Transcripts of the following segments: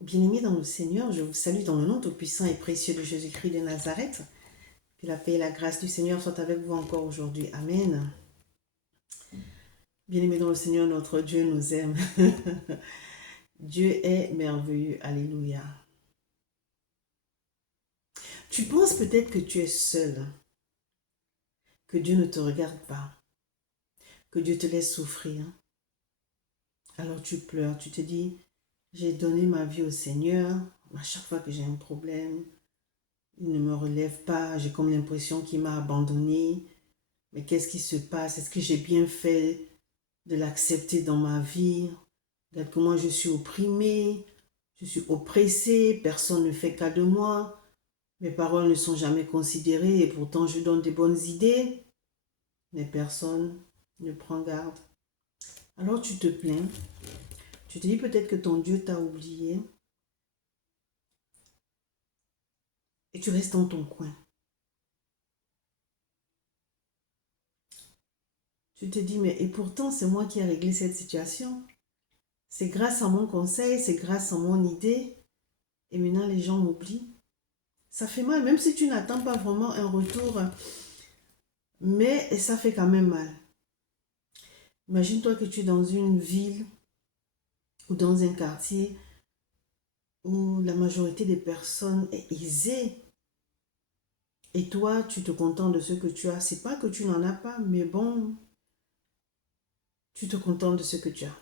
Bien-aimés dans le Seigneur, je vous salue dans le nom tout-puissant et précieux de Jésus-Christ de Nazareth. Que la paix et la grâce du Seigneur soient avec vous encore aujourd'hui. Amen. Bien-aimés dans le Seigneur, notre Dieu nous aime. Dieu est merveilleux. Alléluia. Tu penses peut-être que tu es seul, que Dieu ne te regarde pas, que Dieu te laisse souffrir. Alors tu pleures, tu te dis, j'ai donné ma vie au Seigneur. À chaque fois que j'ai un problème, il ne me relève pas. J'ai comme l'impression qu'il m'a abandonné. Mais qu'est-ce qui se passe? Est-ce que j'ai bien fait de l'accepter dans ma vie? Regarde comment je suis opprimée, je suis oppressée, personne ne fait cas de moi, mes paroles ne sont jamais considérées et pourtant je donne des bonnes idées, mais personne ne prend garde. Alors tu te plains, tu te dis peut-être que ton Dieu t'a oublié et tu restes dans ton coin. Tu te dis, mais et pourtant c'est moi qui ai réglé cette situation. C'est grâce à mon conseil, c'est grâce à mon idée et maintenant les gens m'oublient. Ça fait mal, même si tu n'attends pas vraiment un retour, mais ça fait quand même mal. Imagine-toi que tu es dans une ville ou dans un quartier où la majorité des personnes est aisée et toi, tu te contentes de ce que tu as. C'est pas que tu n'en as pas, mais bon, tu te contentes de ce que tu as.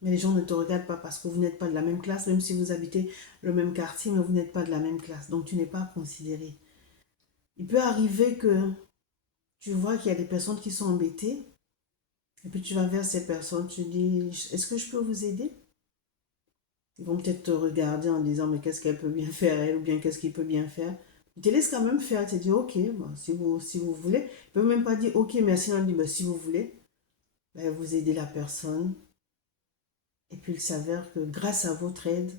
Mais les gens ne te regardent pas parce que vous n'êtes pas de la même classe, même si vous habitez le même quartier, mais vous n'êtes pas de la même classe. Donc, tu n'es pas considéré. Il peut arriver que tu vois qu'il y a des personnes qui sont embêtées et puis tu vas vers ces personnes, tu dis, est-ce que je peux vous aider? Ils vont peut-être te regarder en disant, mais qu'est-ce qu'elle peut bien faire, elle, ou bien qu'est-ce qu'il peut bien faire. Ils te laissent quand même faire, tu te dis, ok, bon, si vous voulez. Ils ne peuvent même pas dire, ok, merci, on dit, ben, si vous voulez, ben, vous aidez la personne. Et puis il s'avère que grâce à votre aide,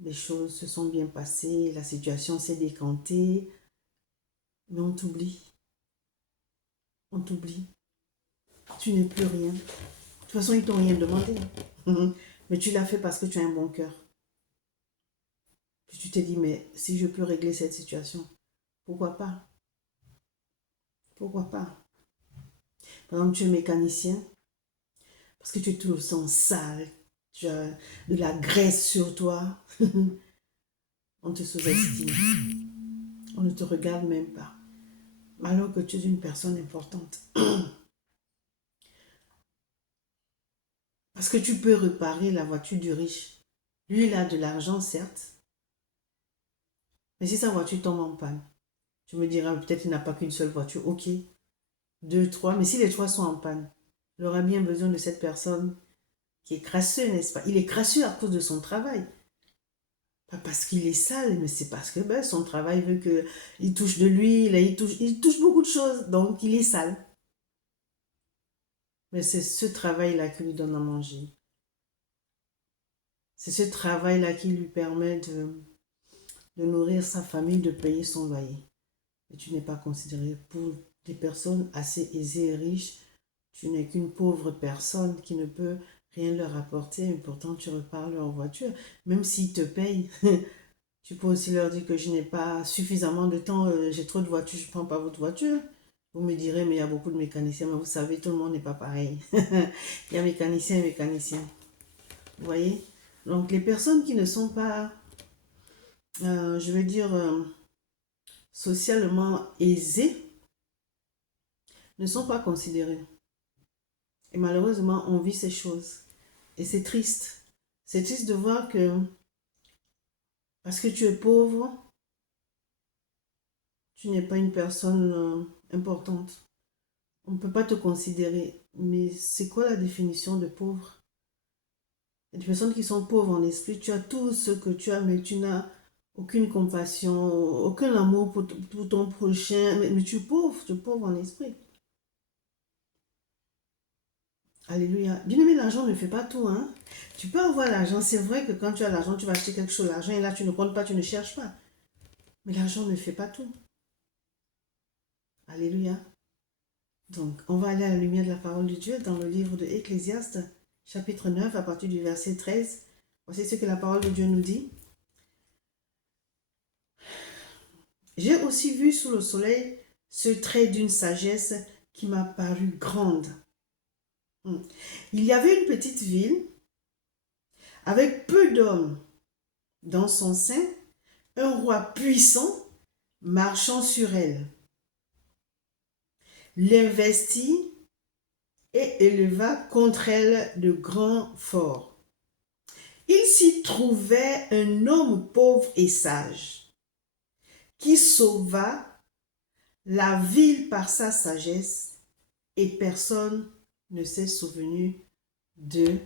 les choses se sont bien passées, la situation s'est décantée, mais on t'oublie. On t'oublie. Tu n'es plus rien. De toute façon, ils t'ont rien demandé. Mais tu l'as fait parce que tu as un bon cœur. Puis tu t'es dit, mais si je peux régler cette situation, pourquoi pas? Pourquoi pas? Par exemple, tu es mécanicien, parce que tu te sens sale, tu as de la graisse sur toi, on te sous-estime, on ne te regarde même pas, alors que tu es une personne importante. Parce que tu peux réparer la voiture du riche. Lui, il a de l'argent, certes, mais si sa voiture tombe en panne, tu me diras, peut-être qu'il n'a pas qu'une seule voiture, ok, deux, trois, mais si les trois sont en panne, il aura bien besoin de cette personne qui est crasseux, n'est-ce pas? Il est crasseux à cause de son travail. Pas parce qu'il est sale, mais c'est parce que ben, son travail veut qu'il touche de l'huile, il touche beaucoup de choses, donc il est sale. Mais c'est ce travail-là qui lui donne à manger. C'est ce travail-là qui lui permet de nourrir sa famille, de payer son loyer. Et tu n'es pas considéré pour des personnes assez aisées et riches. Tu n'es qu'une pauvre personne qui ne peut rien leur apporter, mais pourtant tu repars leur voiture. Même s'ils te payent, tu peux aussi leur dire que je n'ai pas suffisamment de temps, j'ai trop de voitures, je ne prends pas votre voiture. Vous me direz, mais il y a beaucoup de mécaniciens, mais vous savez, tout le monde n'est pas pareil. Il y a mécaniciens et mécaniciens. Vous voyez? Donc les personnes qui ne sont pas, je veux dire, socialement aisées, ne sont pas considérées. Et malheureusement, on vit ces choses. Et c'est triste. C'est triste de voir que parce que tu es pauvre, tu n'es pas une personne importante. On ne peut pas te considérer. Mais c'est quoi la définition de pauvre? Il y a des personnes qui sont pauvres en esprit. Tu as tout ce que tu as, mais tu n'as aucune compassion, aucun amour pour ton prochain. Mais tu es pauvre en esprit. Alléluia. Bien aimé, l'argent ne fait pas tout, hein. Tu peux avoir l'argent. C'est vrai que quand tu as l'argent, tu vas acheter quelque chose. L'argent est là, tu ne comptes pas, tu ne cherches pas. Mais l'argent ne fait pas tout. Alléluia. Donc, on va aller à la lumière de la parole de Dieu dans le livre de Ecclésiaste, chapitre 9, à partir du verset 13. Voici ce que la parole de Dieu nous dit. J'ai aussi vu sous le soleil ce trait d'une sagesse qui m'a paru grande. Il y avait une petite ville avec peu d'hommes. Dans son sein, un roi puissant marchant sur elle. L'investit et éleva contre elle de grands forts. Il s'y trouvait un homme pauvre et sage, qui sauva la ville par sa sagesse, et personne ne s'est souvenu de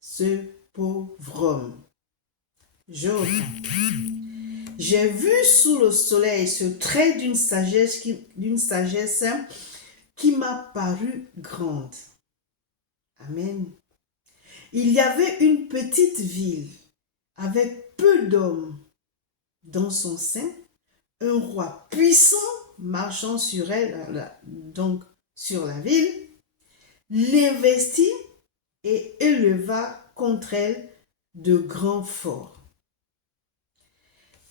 ce pauvre homme. Je reprends. J'ai vu sous le soleil ce trait d'une sagesse qui m'a paru grande. Amen. Il y avait une petite ville avec peu d'hommes. Dans son sein, un roi puissant marchant sur elle, donc sur la ville, l'investit et éleva contre elle de grands forts.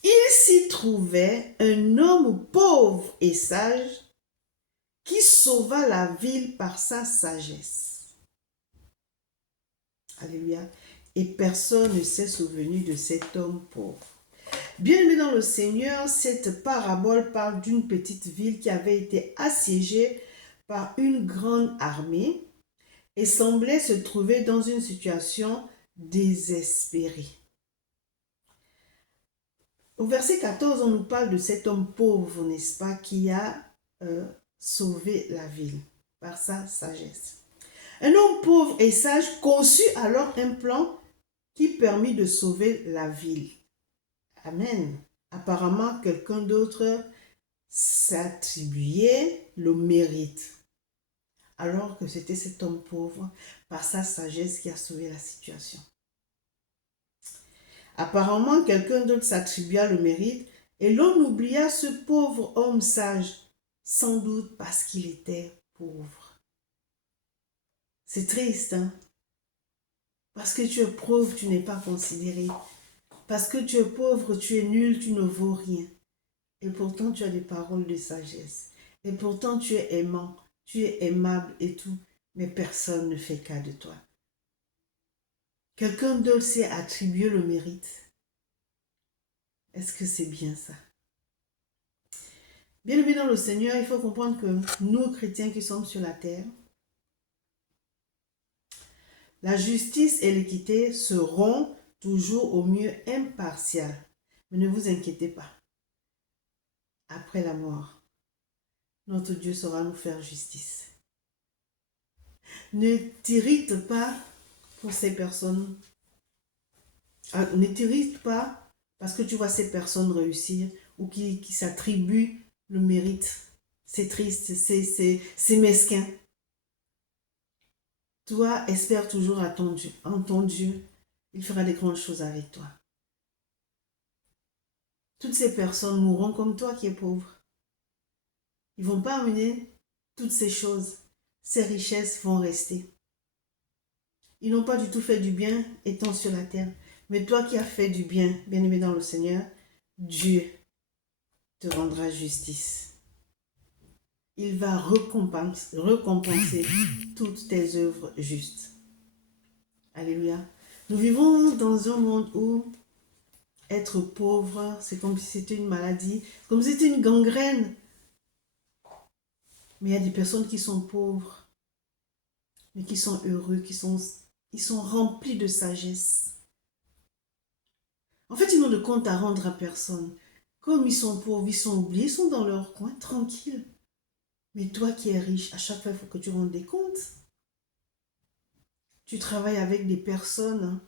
Il s'y trouvait un homme pauvre et sage qui sauva la ville par sa sagesse. Alléluia. Et personne ne s'est souvenu de cet homme pauvre. Bien-aimé dans le Seigneur, cette parabole parle d'une petite ville qui avait été assiégée par une grande armée et semblait se trouver dans une situation désespérée. Au verset 14, on nous parle de cet homme pauvre, n'est-ce pas, qui a sauvé la ville par sa sagesse. Un homme pauvre et sage conçut alors un plan qui permit de sauver la ville. Amen. Apparemment, quelqu'un d'autre s'attribuait le mérite, alors que c'était cet homme pauvre, par sa sagesse, qui a sauvé la situation. Apparemment, quelqu'un d'autre s'attribua le mérite et l'on oublia ce pauvre homme sage, sans doute parce qu'il était pauvre. C'est triste, hein? Parce que tu es pauvre, tu n'es pas considéré. Parce que tu es pauvre, tu es nul, tu ne vaux rien. Et pourtant, tu as des paroles de sagesse. Et pourtant, tu es aimant, tu es aimable et tout. Mais personne ne fait cas de toi. Quelqu'un d'autre s'est attribué le mérite. Est-ce que c'est bien ça? Bien-aimés dans le Seigneur, il faut comprendre que nous, chrétiens qui sommes sur la terre, la justice et l'équité seront toujours au mieux impartiales. Mais ne vous inquiétez pas. Après la mort, notre Dieu saura nous faire justice. Ne t'irrite pas pour ces personnes. Ne t'irrite pas parce que tu vois ces personnes réussir ou qui s'attribuent le mérite. C'est triste, c'est mesquin. Toi, espère toujours en ton Dieu. Il fera des grandes choses avec toi. Toutes ces personnes mourront comme toi qui es pauvre. Ils ne vont pas amener toutes ces choses. Ces richesses vont rester. Ils n'ont pas du tout fait du bien étant sur la terre. Mais toi qui as fait du bien, bien-aimé dans le Seigneur, Dieu te rendra justice. Il va récompenser toutes tes œuvres justes. Alléluia. Nous vivons dans un monde où être pauvre, c'est comme si c'était une maladie, comme si c'était une gangrène. Mais il y a des personnes qui sont pauvres, mais qui sont heureux, ils sont remplis de sagesse. En fait, ils n'ont de compte à rendre à personne. Comme ils sont pauvres, ils sont oubliés, ils sont dans leur coin, tranquilles. Mais toi qui es riche, à chaque fois, il faut que tu rendes des comptes. Tu travailles avec des personnes. Hein.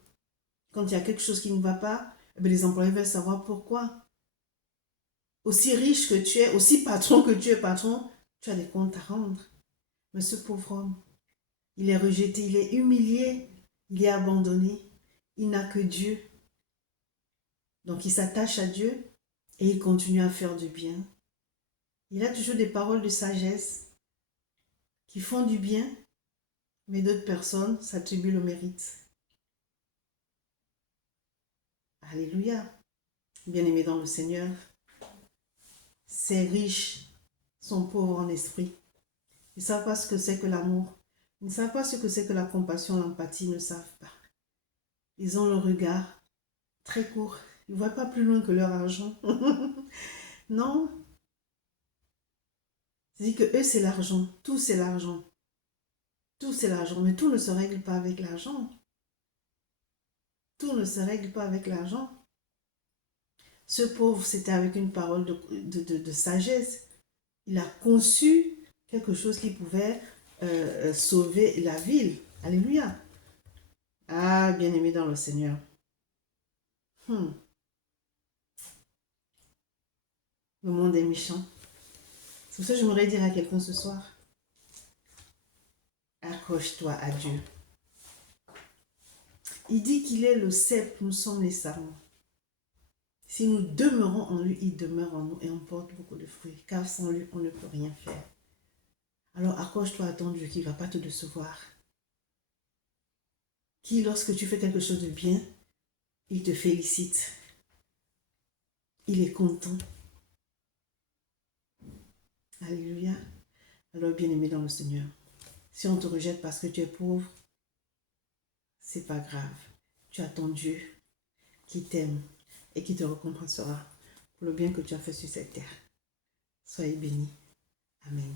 Quand il y a quelque chose qui ne va pas, les employés veulent savoir pourquoi. Aussi riche que tu es, aussi patron que tu es patron, tu as des comptes à rendre. Mais ce pauvre homme, il est rejeté, il est humilié, il est abandonné. Il n'a que Dieu. Donc il s'attache à Dieu et il continue à faire du bien. Il a toujours des paroles de sagesse qui font du bien, mais d'autres personnes s'attribuent le mérite. Alléluia. Bien-aimés dans le Seigneur, ces riches sont pauvres en esprit. Ils ne savent pas ce que c'est que l'amour. Ils ne savent pas ce que c'est que la compassion, l'empathie, ils ne savent pas. Ils ont le regard très court. Ils ne voient pas plus loin que leur argent. Non. C'est-à-dire que eux, c'est l'argent. Tout, c'est l'argent. Tout, c'est l'argent. Mais tout ne se règle pas avec l'argent. Tout ne se règle pas avec l'argent. Ce pauvre, c'était avec une parole de sagesse. Il a conçu quelque chose qui pouvait sauver la ville. Alléluia. Ah, bien-aimé dans le Seigneur. Le monde est méchant. C'est pour ça que j'aimerais dire à quelqu'un ce soir, accroche-toi à Dieu. Il dit qu'il est le cep, nous sommes les sarments. Si nous demeurons en lui, il demeure en nous et on porte beaucoup de fruits. Car sans lui, on ne peut rien faire. Alors accroche-toi à ton Dieu qui ne va pas te décevoir. Qui, lorsque tu fais quelque chose de bien, il te félicite. Il est content. Alléluia. Alors bien-aimé dans le Seigneur, si on te rejette parce que tu es pauvre, c'est pas grave. Tu as ton Dieu qui t'aime et qui te récompensera pour le bien que tu as fait sur cette terre. Soyez bénis. Amen.